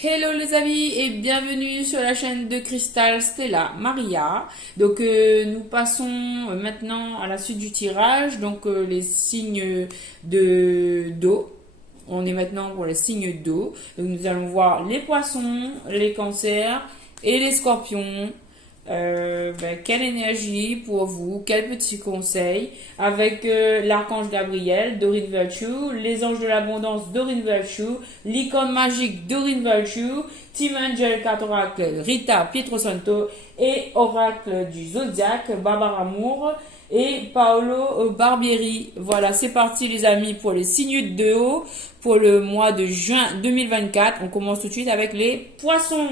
Hello les amis et bienvenue sur la chaîne de Crystal Stella Maria. Donc nous passons maintenant à la suite du tirage, donc les signes de d'eau. On est maintenant pour les signes d'eau. Donc nous allons voir les poissons, les cancers et les scorpions. Quelle énergie pour vous, quel petit conseil avec l'archange Gabriel, Doreen Virtue, les anges de l'abondance, Doreen Virtue, l'icône magique, Doreen Virtue, Team Angel 4 Oracle, Rita Pietrosanto et Oracle du Zodiac, Barbara Moore et Paolo Barbieri. Voilà, c'est parti les amis pour les signes de haut pour le mois de juin 2024. On commence tout de suite avec les poissons.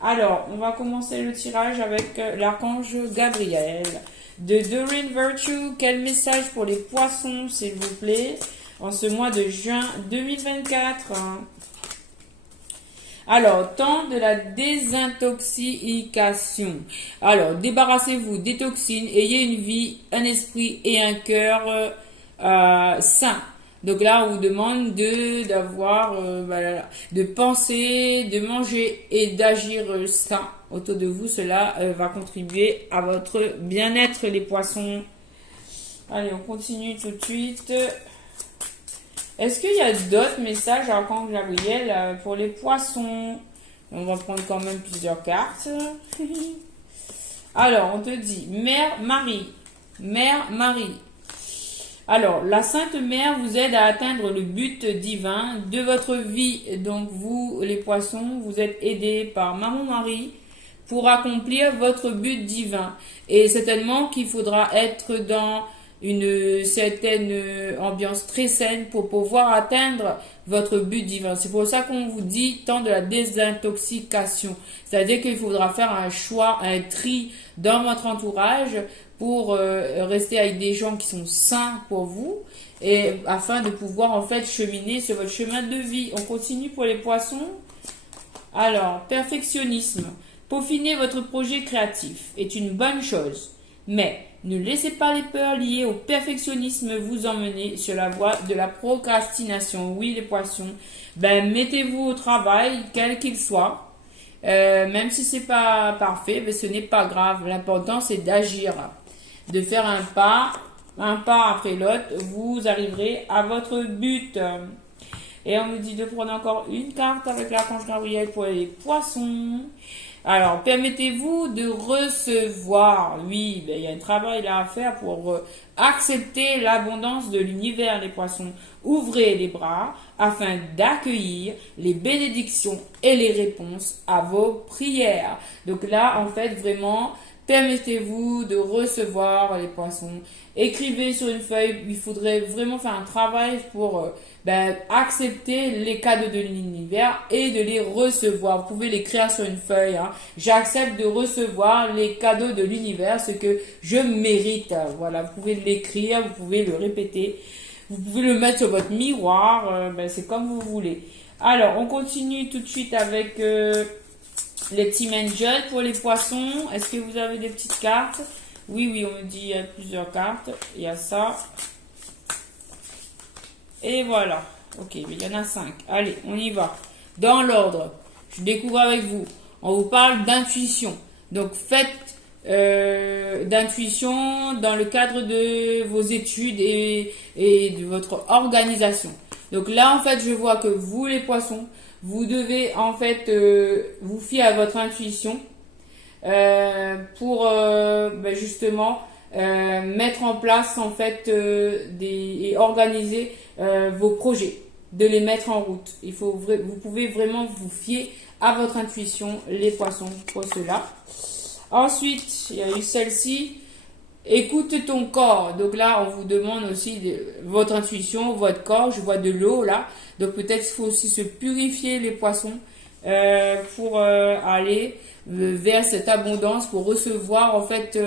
Alors, on va commencer le tirage avec l'archange Gabriel de Doreen Virtue. Quel message pour les poissons, s'il vous plaît, en ce mois de juin 2024? Alors, temps de la désintoxication. Alors, débarrassez-vous des toxines, ayez une vie, un esprit et un cœur sain. Donc là, on vous demande de penser, de manger et d'agir sain autour de vous. Cela va contribuer à votre bien-être, les poissons. Allez, on continue tout de suite. Est-ce qu'il y a d'autres messages à Archange Gabriel pour les poissons? On va prendre quand même plusieurs cartes. Alors, on te dit, Mère Marie. Mère Marie. Alors, la Sainte Mère vous aide à atteindre le but divin de votre vie. Donc, vous, les poissons, vous êtes aidés par Maman Marie pour accomplir votre but divin. Et certainement qu'il faudra être dans une certaine ambiance très saine pour pouvoir atteindre votre but divin. C'est pour ça qu'on vous dit tant de la désintoxication. C'est-à-dire qu'il faudra faire un choix, un tri dans votre entourage pour rester avec des gens qui sont sains pour vous et afin de pouvoir en fait cheminer sur votre chemin de vie. On continue pour les poissons. Alors, perfectionnisme. Peaufiner votre projet créatif est une bonne chose, mais ne laissez pas les peurs liées au perfectionnisme vous emmener sur la voie de la procrastination. Oui, les poissons, mettez-vous au travail, quel qu'il soit. Même si c'est pas parfait, mais ce n'est pas grave. L'important, c'est d'agir, de faire un pas après l'autre. Vous arriverez à votre but. Et on nous dit de prendre encore une carte avec l'archange Gabriel pour les poissons. Alors, permettez-vous de recevoir. Oui, il y a un travail là à faire pour accepter l'abondance de l'univers, les poissons. Ouvrez les bras afin d'accueillir les bénédictions et les réponses à vos prières. Donc là, en fait, vraiment, permettez-vous de recevoir les poissons. Écrivez sur une feuille. Il faudrait vraiment faire un travail pour accepter les cadeaux de l'univers et de les recevoir. Vous pouvez l'écrire sur une feuille. Hein. J'accepte de recevoir les cadeaux de l'univers, ce que je mérite. Voilà, vous pouvez l'écrire, vous pouvez le répéter. Vous pouvez le mettre sur votre miroir. C'est comme vous voulez. Alors, on continue tout de suite avec les Team Angel pour les poissons. Est-ce que vous avez des petites cartes? Oui, on me dit il y a plusieurs cartes. Il y a ça. Et voilà. Ok, mais il y en a 5. Allez, on y va. Dans l'ordre. Je découvre avec vous. On vous parle d'intuition. Donc, faites d'intuition dans le cadre de vos études et de votre organisation. Donc là, en fait, je vois que vous, les poissons, vous devez en fait vous fier à votre intuition pour justement mettre en place en fait et organiser vos projets, de les mettre en route. Vous pouvez vraiment vous fier à votre intuition, les poissons, pour cela. Ensuite, il y a eu celle-ci. Écoute ton corps. Donc là, on vous demande aussi votre intuition, votre corps. Je vois de l'eau là. Donc peut-être qu'il faut aussi se purifier les poissons pour aller vers cette abondance, pour recevoir en fait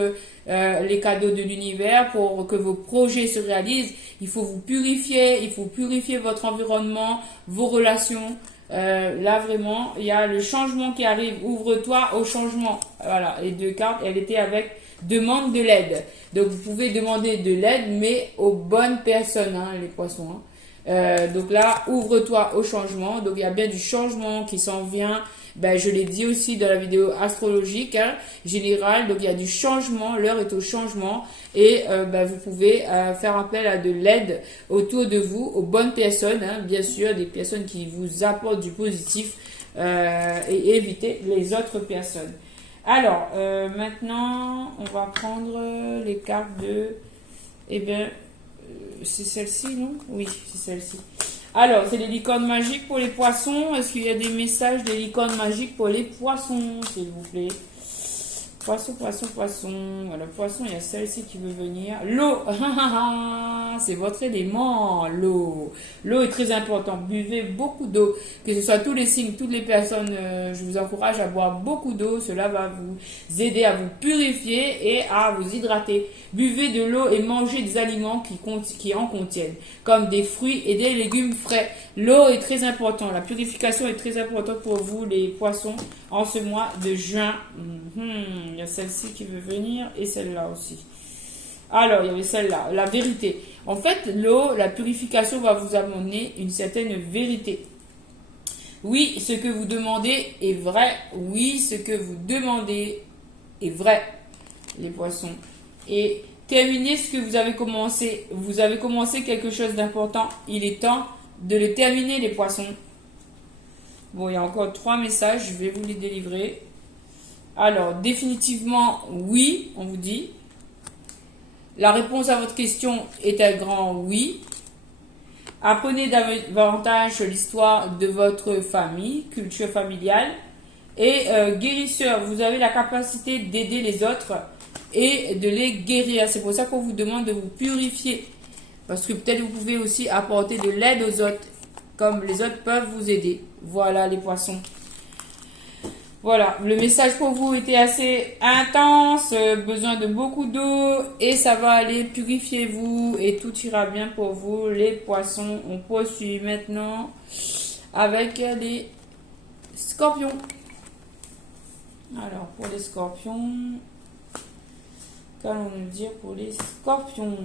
les cadeaux de l'univers, pour que vos projets se réalisent. Il faut vous purifier, il faut purifier votre environnement, vos relations. Là vraiment, il y a le changement qui arrive. Ouvre-toi au changement. Voilà, les deux cartes, elles étaient avec demande de l'aide. Donc vous pouvez demander de l'aide, mais aux bonnes personnes, hein, les poissons. Hein. Donc là, ouvre-toi au changement. Donc il y a bien du changement qui s'en vient. Ben, je l'ai dit aussi dans la vidéo astrologique générale. Donc il y a du changement, l'heure est au changement. Et ben, vous pouvez faire appel à de l'aide autour de vous, aux bonnes personnes, bien sûr, des personnes qui vous apportent du positif et éviter les autres personnes. Alors, maintenant, on va prendre les cartes de... Eh bien, c'est celle-ci, non? Oui, c'est celle-ci. Alors, c'est les licornes magiques pour les poissons. Est-ce qu'il y a des messages des licornes magiques pour les poissons, s'il vous plaît? Poisson, poisson, poisson. Voilà, poisson, il y a celle-ci qui veut venir. L'eau, c'est votre élément, l'eau. L'eau est très importante. Buvez beaucoup d'eau. Que ce soit tous les signes, toutes les personnes, je vous encourage à boire beaucoup d'eau. Cela va vous aider à vous purifier et à vous hydrater. Buvez de l'eau et mangez des aliments qui en contiennent, comme des fruits et des légumes frais. L'eau est très importante. La purification est très importante pour vous, les poissons, en ce mois de juin. Il y a celle-ci qui veut venir et celle-là aussi. Alors, il y avait celle-là, la vérité. En fait, l'eau, la purification va vous amener une certaine vérité. Oui, ce que vous demandez est vrai. Oui, ce que vous demandez est vrai, les poissons. Et terminez ce que vous avez commencé. Vous avez commencé quelque chose d'important. Il est temps de le terminer, les poissons. Bon, il y a encore 3 messages. Je vais vous les délivrer. Alors, définitivement, oui, on vous dit. La réponse à votre question est un grand oui. Apprenez davantage l'histoire de votre famille, culture familiale. Et guérisseur, vous avez la capacité d'aider les autres et de les guérir. C'est pour ça qu'on vous demande de vous purifier. Parce que peut-être vous pouvez aussi apporter de l'aide aux autres, comme les autres peuvent vous aider. Voilà les poissons. Voilà, le message pour vous était assez intense, besoin de beaucoup d'eau et ça va aller, purifiez-vous et tout ira bien pour vous les poissons. On poursuit maintenant avec les scorpions. Alors, pour les scorpions, qu'allons-nous dire pour les scorpions?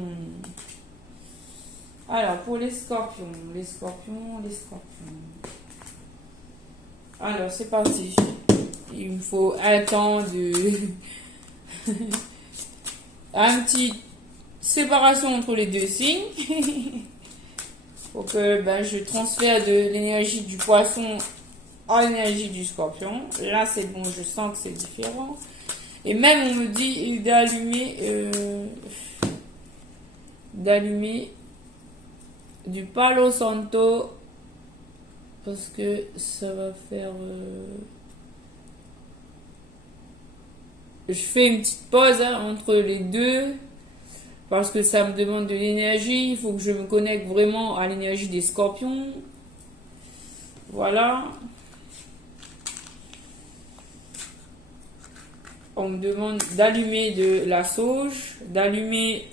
Alors, pour les scorpions. Alors, c'est parti. Il me faut un temps de... un petit séparation entre les deux signes. Pour que je transfère de l'énergie du poisson à l'énergie du scorpion. Là, c'est bon, je sens que c'est différent. Et même, on me dit d'allumer du Palo Santo parce que ça va faire... Je fais une petite pause entre les deux parce que ça me demande de l'énergie. Il faut que je me connecte vraiment à l'énergie des scorpions. Voilà. On me demande d'allumer de la sauge, d'allumer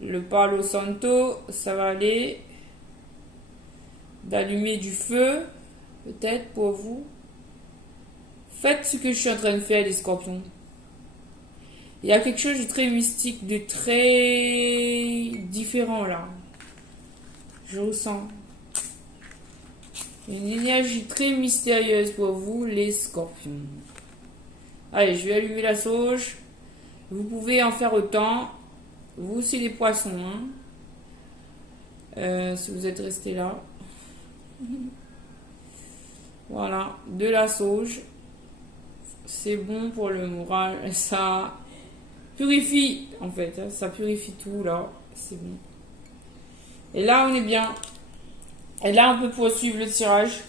le Palo Santo, ça va aller. D'allumer du feu, peut-être pour vous. Faites ce que je suis en train de faire, les scorpions. Il y a quelque chose de très mystique, de très différent là. Je ressens. Une énergie très mystérieuse pour vous, les scorpions. Allez, je vais allumer la sauge. Vous pouvez en faire autant. Vous aussi les poissons. Si vous êtes restés là. Voilà, de la sauge. C'est bon pour le moral. Ça purifie, en fait. Ça purifie tout, là. C'est bon. Et là, on est bien. Et là, on peut poursuivre le tirage.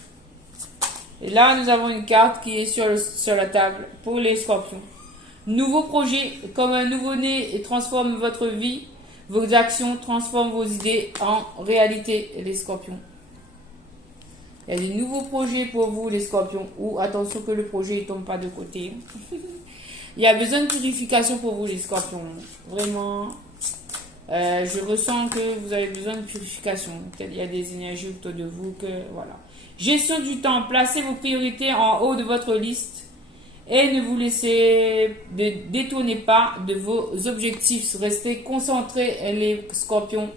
Et là, nous avons une carte qui est sur la table pour les scorpions. Nouveau projet, comme un nouveau-né, transforme votre vie. Vos actions transforment vos idées en réalité, les scorpions. Il y a des nouveaux projets pour vous, les scorpions. Ou attention que le projet ne tombe pas de côté. Il y a besoin de purification pour vous, les scorpions. Vraiment. Je ressens que vous avez besoin de purification. Il y a des énergies autour de vous que voilà. Gestion du temps. Placez vos priorités en haut de votre liste et ne vous laissez détourner pas de vos objectifs. Restez concentrés, les scorpions.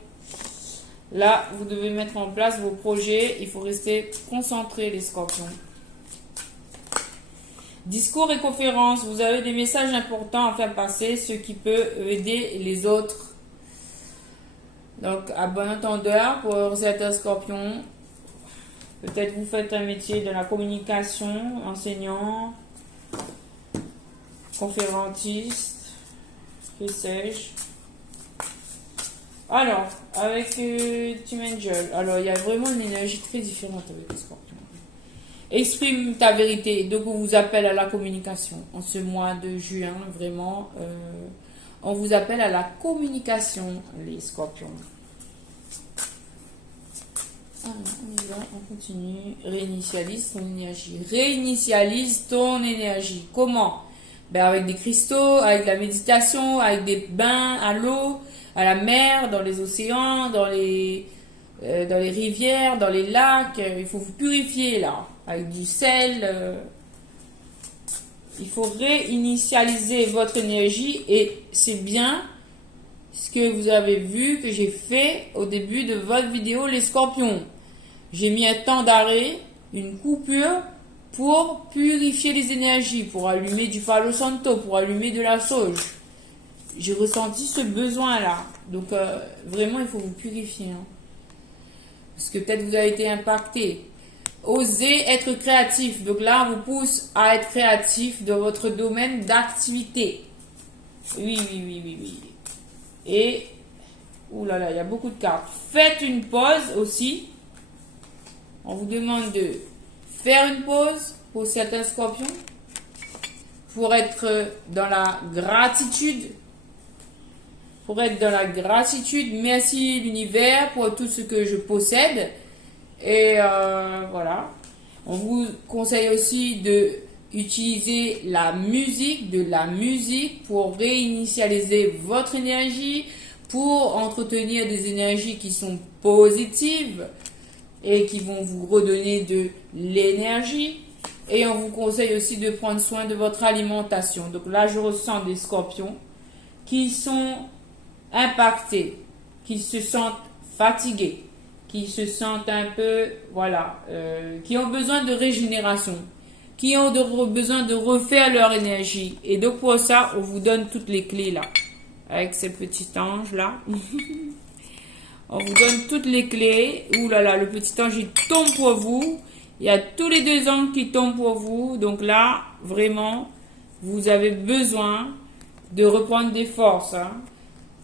Là, vous devez mettre en place vos projets. Il faut rester concentré, les scorpions. Discours et conférences. Vous avez des messages importants à faire passer, ce qui peut aider les autres. Donc, à bon entendeur pour certains scorpions. Peut-être vous faites un métier de la communication, enseignant, conférentiste, que sais-je. Alors, avec Team Angel, alors il y a vraiment une énergie très différente avec les scorpions. Exprime ta vérité. Donc, on vous appelle à la communication. En ce mois de juin, vraiment, on vous appelle à la communication, les scorpions. Alors, on y va, on continue. Réinitialise ton énergie. Réinitialise ton énergie. Comment? Ben, avec des cristaux, avec de la méditation, avec des bains à l'eau, à la mer, dans les océans, dans les rivières, dans les lacs. Il faut vous purifier là, avec du sel. Il faut réinitialiser votre énergie et c'est bien ce que vous avez vu que j'ai fait au début de votre vidéo, les scorpions. J'ai mis un temps d'arrêt, une coupure pour purifier les énergies, pour allumer du Palo Santo, pour allumer de la sauge. J'ai ressenti ce besoin-là. Donc, vraiment, il faut vous purifier. Hein. Parce que peut-être vous avez été impacté. Osez être créatif. Donc là, on vous pousse à être créatif dans votre domaine d'activité. Oui, oui, oui, oui, oui. Et, oulala, il y a beaucoup de cartes. Faites une pause aussi. On vous demande de faire une pause pour certains scorpions. Pour être dans la gratitude. Pour être dans la gratitude, merci l'univers pour tout ce que je possède. Et voilà. On vous conseille aussi de utiliser de la musique pour réinitialiser votre énergie, pour entretenir des énergies qui sont positives et qui vont vous redonner de l'énergie. Et on vous conseille aussi de prendre soin de votre alimentation. Donc là, je ressens des scorpions qui sont impactés, qui se sentent fatigués, qui se sentent un peu, voilà, qui ont besoin de régénération, qui ont besoin de refaire leur énergie. Et donc pour ça, on vous donne toutes les clés là, avec ces petits anges là. On vous donne toutes les clés. Ouh là là, le petit ange il tombe pour vous. Il y a tous les 2 anges qui tombent pour vous. Donc là, vraiment, vous avez besoin de reprendre des forces. Hein.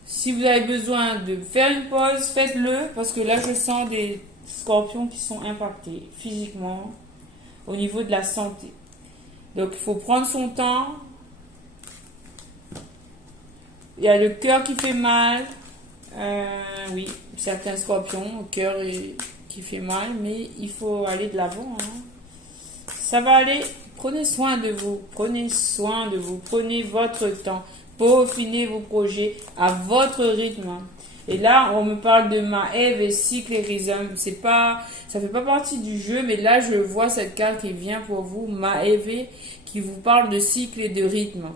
Si vous avez besoin de faire une pause, faites-le. Parce que là, je sens des scorpions qui sont impactés physiquement au niveau de la santé. Donc, il faut prendre son temps. Il y a le cœur qui fait mal. Oui, certains scorpions, au cœur qui fait mal. Mais il faut aller de l'avant. Hein. Ça va aller. Prenez soin de vous. Prenez soin de vous. Prenez votre temps. Peaufinez vos projets à votre rythme. Et là, on me parle de Maève et cycle et rhythm. Ça fait pas partie du jeu, mais là, je vois cette carte qui vient pour vous, Maève, qui vous parle de cycle et de rythme.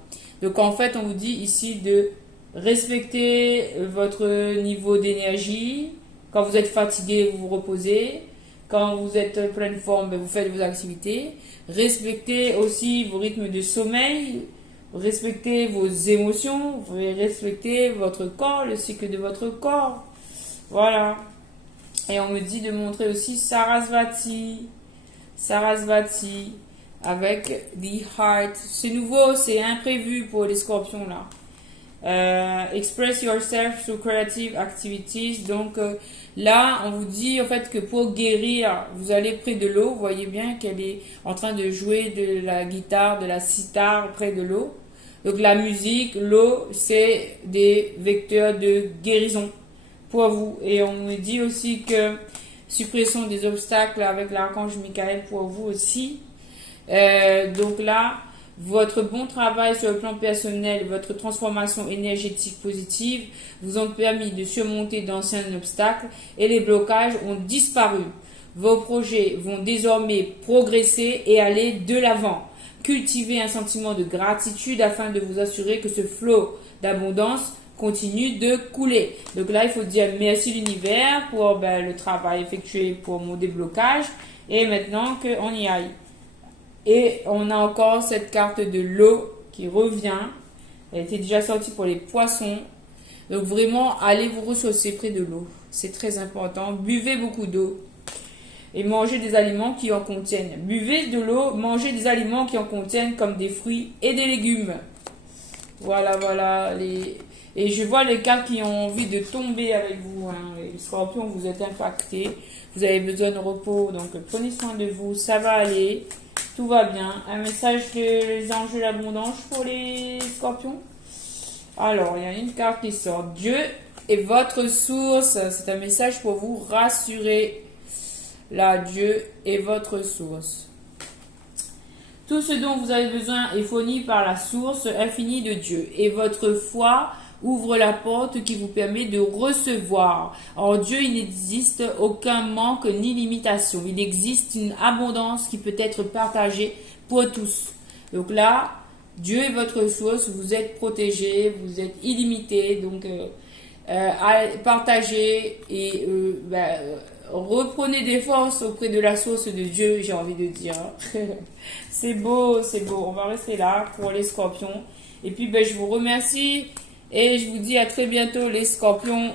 Donc, en fait, on vous dit ici de respecter votre niveau d'énergie. Quand vous êtes fatigué, vous vous reposez. Quand vous êtes en pleine forme, vous faites vos activités. Respectez aussi vos rythmes de sommeil. Respectez vos émotions, vous pouvez respecter votre corps, le cycle de votre corps. Voilà. Et on me dit de montrer aussi Sarasvati avec The Heart. C'est nouveau, c'est imprévu pour les scorpions là. Express yourself through creative activities. Donc là, on vous dit en fait que pour guérir, vous allez près de l'eau. Vous voyez bien qu'elle est en train de jouer de la guitare, de la sitar près de l'eau. Donc la musique, l'eau, c'est des vecteurs de guérison pour vous. Et on me dit aussi que suppression des obstacles avec l'archange Michael pour vous aussi. Donc là, votre bon travail sur le plan personnel, votre transformation énergétique positive vous ont permis de surmonter d'anciens obstacles et les blocages ont disparu. Vos projets vont désormais progresser et aller de l'avant. Cultivez un sentiment de gratitude afin de vous assurer que ce flot d'abondance continue de couler. Donc là, il faut dire merci l'univers pour le travail effectué pour mon déblocage. Et maintenant qu'on y aille. Et on a encore cette carte de l'eau qui revient. Elle était déjà sortie pour les poissons. Donc vraiment, allez vous ressourcer près de l'eau. C'est très important. Buvez beaucoup d'eau. Et mangez des aliments qui en contiennent. Buvez de l'eau, mangez des aliments qui en contiennent comme des fruits et des légumes. Voilà, voilà. Et je vois les cartes qui ont envie de tomber avec vous. Hein. Les scorpions, vous êtes impactés. Vous avez besoin de repos. Donc prenez soin de vous. Ça va aller. Tout va bien. Un message des anges de l'abondance pour les scorpions. Alors, il y a une carte qui sort. Dieu est votre source. C'est un message pour vous rassurer. Là, Dieu est votre source. Tout ce dont vous avez besoin est fourni par la source infinie de Dieu. Et votre foi ouvre la porte qui vous permet de recevoir. En Dieu, il n'existe aucun manque ni limitation. Il existe une abondance qui peut être partagée pour tous. Donc là, Dieu est votre source. Vous êtes protégé, vous êtes illimité. Donc, partagez et reprenez des forces auprès de la source de Dieu, j'ai envie de dire. C'est beau, c'est beau. On va rester là pour les scorpions. Et puis, je vous remercie et je vous dis à très bientôt, les scorpions.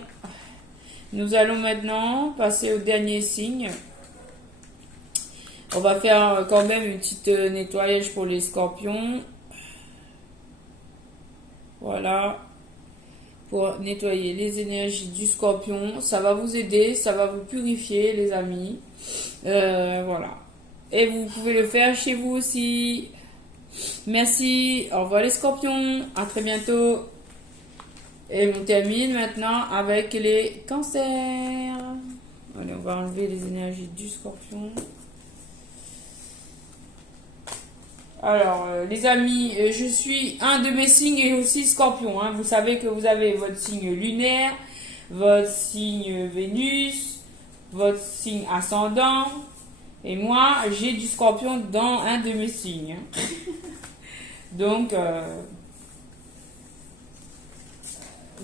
Nous allons maintenant passer au dernier signe. On va faire quand même une petite nettoyage pour les scorpions. Voilà. Pour nettoyer les énergies du scorpion. Ça va vous aider, ça va vous purifier, les amis. Voilà. Et vous pouvez le faire chez vous aussi. Merci. Au revoir les scorpions. À très bientôt. Et on termine maintenant avec les cancers. Allez, on va enlever les énergies du scorpion. Alors, les amis, je suis un de mes signes et aussi scorpion. Hein. Vous savez que vous avez votre signe lunaire, votre signe Vénus, votre signe ascendant. Et moi, j'ai du scorpion dans un de mes signes. Donc,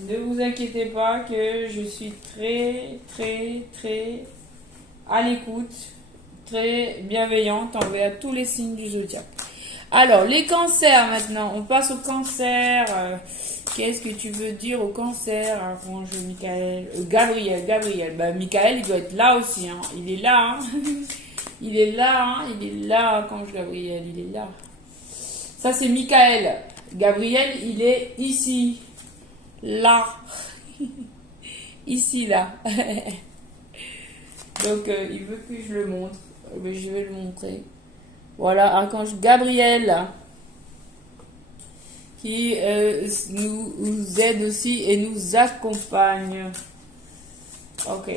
ne vous inquiétez pas que je suis très, très, très à l'écoute, très bienveillante envers tous les signes du zodiaque. Alors, les cancers maintenant. On passe au cancer. Qu'est-ce que tu veux dire au cancer, Archange Michael, Gabriel. Michael, il doit être là aussi. Hein. Il est là. Hein. Il est là. Hein. Il est là, Archange Gabriel. Il est là. Ça, c'est Michael. Gabriel, il est ici. Là. Ici, là. Donc, il veut que je le montre. Mais je vais le montrer. Voilà, Archange Gabriel qui nous aide aussi et nous accompagne. Ok.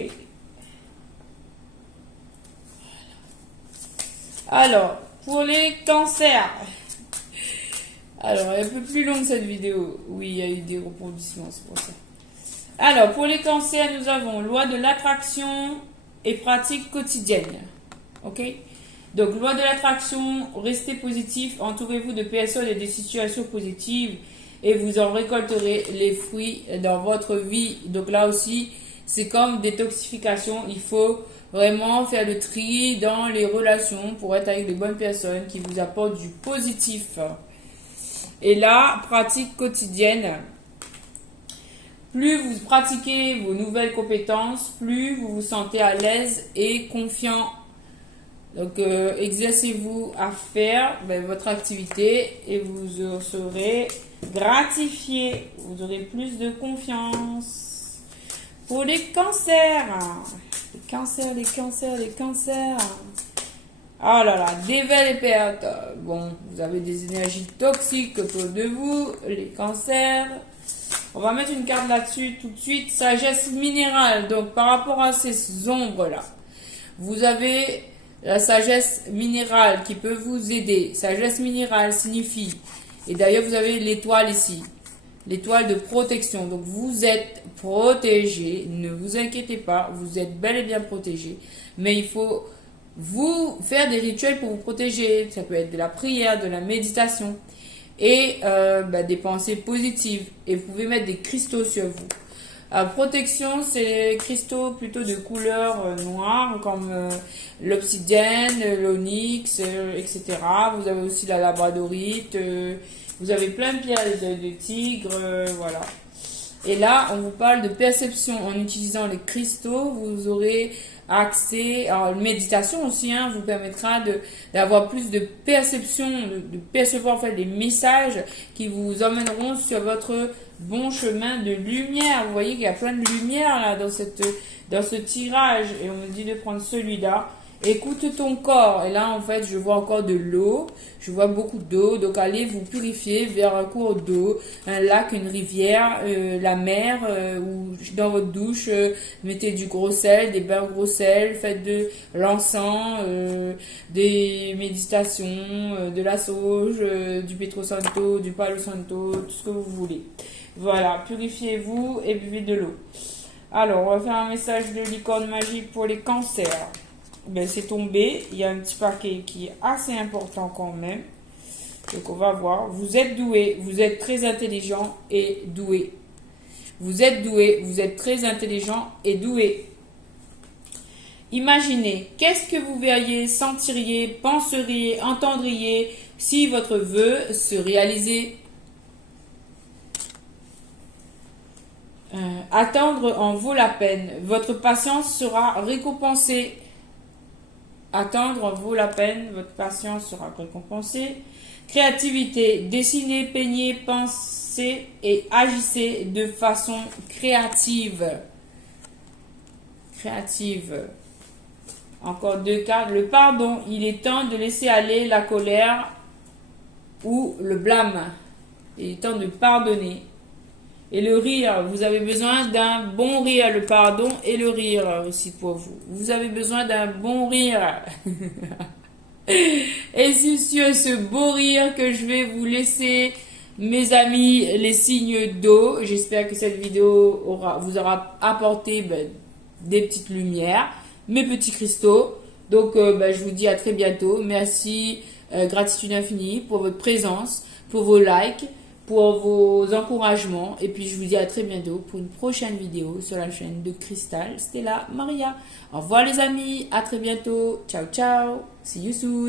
Alors, pour les cancers. Alors, elle est un peu plus longue cette vidéo. Oui, il y a eu des rebondissements, c'est pour ça. Alors, pour les cancers, nous avons loi de l'attraction et pratique quotidienne. Ok? Donc, loi de l'attraction, restez positif, entourez-vous de personnes et de situations positives et vous en récolterez les fruits dans votre vie. Donc là aussi, c'est comme détoxification, il faut vraiment faire le tri dans les relations pour être avec les bonnes personnes qui vous apportent du positif. Et là, pratique quotidienne. Plus vous pratiquez vos nouvelles compétences, plus vous vous sentez à l'aise et confiant. Donc, exercez-vous à faire votre activité et vous serez gratifié. Vous aurez plus de confiance. Pour les cancers. Les cancers. Ah là là, dével et perte. Bon, vous avez des énergies toxiques autour de vous, les cancers. On va mettre une carte là-dessus tout de suite. Sagesse minérale. Donc, par rapport à ces ombres-là, vous avez la sagesse minérale qui peut vous aider. Sagesse minérale signifie, et d'ailleurs vous avez l'étoile ici, l'étoile de protection. Donc vous êtes protégé, ne vous inquiétez pas, vous êtes bel et bien protégé. Mais il faut vous faire des rituels pour vous protéger. Ça peut être de la prière, de la méditation. et des pensées positives. Et vous pouvez mettre des cristaux sur vous. Protection, c'est cristaux plutôt de couleur noire comme l'obsidienne, l'onyx, etc. Vous avez aussi la labradorite, vous avez plein de pierres de tigre, voilà. Et là, on vous parle de perception. En utilisant les cristaux, vous aurez accès, alors la méditation aussi, vous permettra d'avoir plus de perception, de percevoir en fait des messages qui vous emmèneront sur votre bon chemin de lumière. Vous voyez qu'il y a plein de lumière là dans ce tirage et on me dit de prendre celui-là. Écoute ton corps. Et là, en fait, je vois encore de l'eau. Je vois beaucoup d'eau. Donc, allez vous purifier vers un cours d'eau, un lac, une rivière, la mer, ou dans votre douche, mettez du gros sel, des bains gros sel, faites de l'encens, des méditations, de la sauge, du Petro Santo, du Palo Santo, tout ce que vous voulez. Voilà, purifiez-vous et buvez de l'eau. Alors, on va faire un message de licorne magique pour les cancers. C'est tombé. Il y a un petit paquet qui est assez important quand même. Donc, on va voir. Vous êtes doué. Vous êtes très intelligent et doué. Vous êtes doué. Vous êtes très intelligent et doué. Imaginez, qu'est-ce que vous verriez, sentiriez, penseriez, entendriez si votre vœu se réalisait. Attendre en vaut la peine. Votre patience sera récompensée. Attendre vaut la peine, votre patience sera récompensée. Créativité, dessinez, peignez, pensez et agissez de façon créative. Créative. Encore 2 cartes. Le pardon, il est temps de laisser aller la colère ou le blâme. Il est temps de pardonner. Et le rire, vous avez besoin d'un bon rire, le pardon et le rire aussi pour vous. Vous avez besoin d'un bon rire. Et c'est sur ce beau rire que je vais vous laisser, mes amis, les signes d'eau. J'espère que cette vidéo vous aura apporté des petites lumières, mes petits cristaux. Donc, je vous dis à très bientôt. Merci, gratitude infinie pour votre présence, pour vos likes, pour vos encouragements. Et puis, je vous dis à très bientôt pour une prochaine vidéo sur la chaîne de Cristal Stella Maria. Au revoir les amis, à très bientôt. Ciao, ciao. See you soon.